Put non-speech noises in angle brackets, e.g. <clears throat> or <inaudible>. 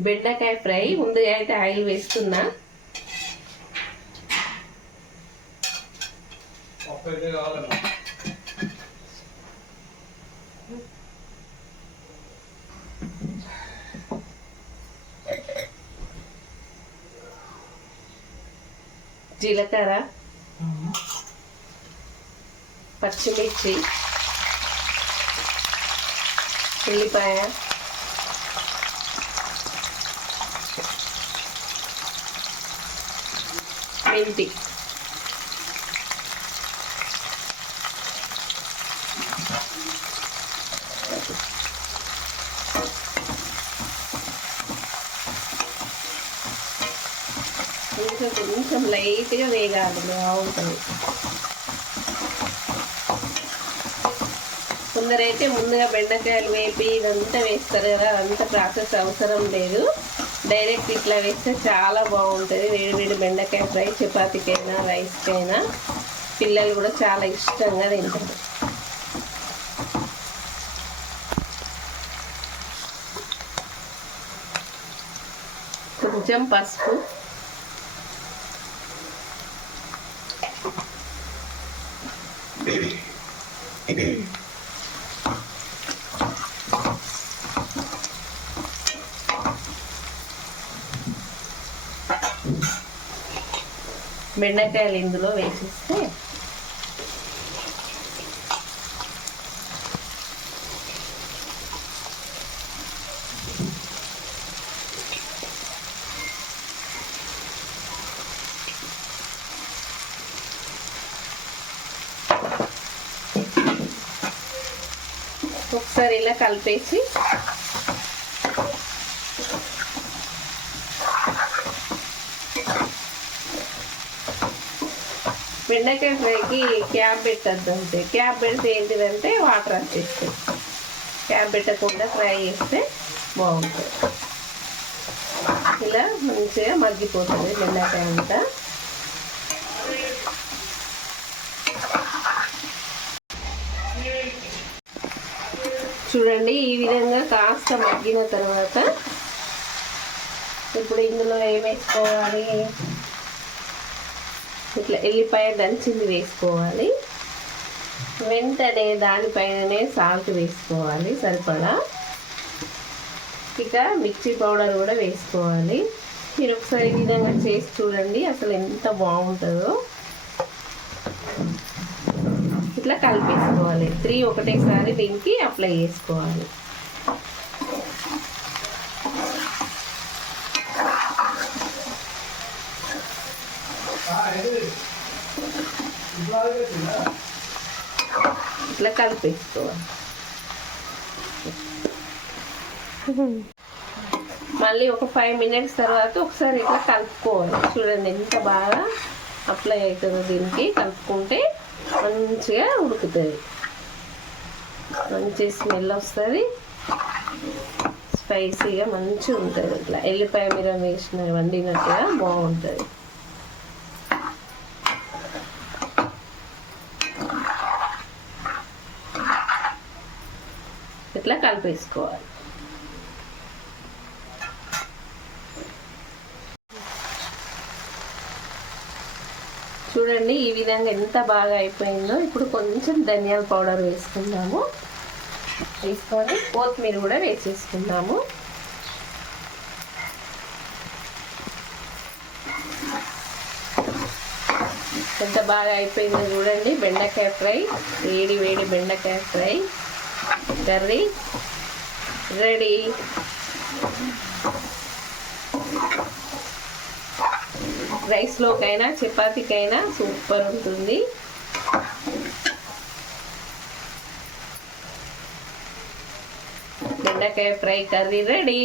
బెండకాయ ఫ్రై. ముందుగా అయితే ఆయిల్ వేస్తున్నా. జీలకర్ర. పచ్చిమిర్చి. ఉల్లిపాయ. మెంతి ఇంకా కొంచెం లైట్గా వేగాలి బాగుంటుంది కొందరైతే ముందుగా బెండకాయలు వేపి ఇదంతా వేస్తారు కదా అదంతా ప్రాసెస్ అవసరం లేదు. డైరెక్ట్ ఇట్లా వేస్తే చాలా బాగుంటుంది. వేడి వేడి బెండకాయ ఫ్రై చపాతీకైనా రైస్కైనా పిల్లలు కూడా చాలా ఇష్టంగా తింటారు. కొంచెం పసుపు. <clears throat> బెండకాయలు ఇందులో వేసేస్తే ఒకసారి ఇలా కలిపేసి బెండకాయ ఫ్రైకి క్యాప్ పెట్టద్దు అంతే. క్యాప్ పెడితే ఏంటిదంటే వాటర్ వచ్చేస్తాయి క్యాప్ పెట్టకుండా ఫ్రై చేస్తే బాగుంటుంది. ఇలా మంచిగా మగ్గిపోతుంది బెండకాయ అంతా. చూడండి ఈ విధంగా కాస్త మగ్గిన తర్వాత ఇప్పుడు ఇందులో ఏం వేసుకోవాలి? ఇట్లా ఎల్లిపాయ దంచింది వేసుకోవాలి. వెంటనే దానిపైననే సాల్ట్ వేసుకోవాలి సరిపడా. ఇక మిర్చి పౌడర్ కూడా వేసుకోవాలి. మీరు ఒకసారి ఈ విధంగా చేసి చూడండి అసలు ఎంత బాగుంటుందో. ఇట్లా కలిపేసుకోవాలి. త్రీ ఒకటేసారి దీనికి అప్లై చేసుకోవాలి. ఇట్లా కలిపేసుకోవాలి మళ్ళీ ఒక ఫైవ్ మినిట్స్ తర్వాత ఒకసారి ఇట్లా కలుపుకోవాలి. చూడండి ఎంత బాగా అప్లై అవుతుందో దీనికి. కలుపుకుంటే మంచిగా ఉడుకుతుంది. మంచి స్మెల్ వస్తుంది. స్పైసీగా మంచిగా ఉంటుంది. ఇట్లా ఎల్లిపాయ మీద వేసిన వండినట్టుగా బాగుంటుంది. ఇట్లా కలిపేసుకోవాలి. చూడండి ఈ విధంగా ఎంత బాగా అయిపోయిందో. ఇప్పుడు కొంచెం ధనియాల పౌడర్ వేసుకుందాము. వేసుకొని కొత్తిమీర కూడా వేసేసుకుందాము. ఎంత బాగా అయిపోయిందో చూడండి. బెండకాయ ఫ్రై వేడి వేడి బెండకాయ ఫ్రై. Curry ready. రైస్లోకైనా చపాతీకైనా సూపర్ ఉంటుంది. బెండకాయ ఫ్రై కర్రీ రెడీ.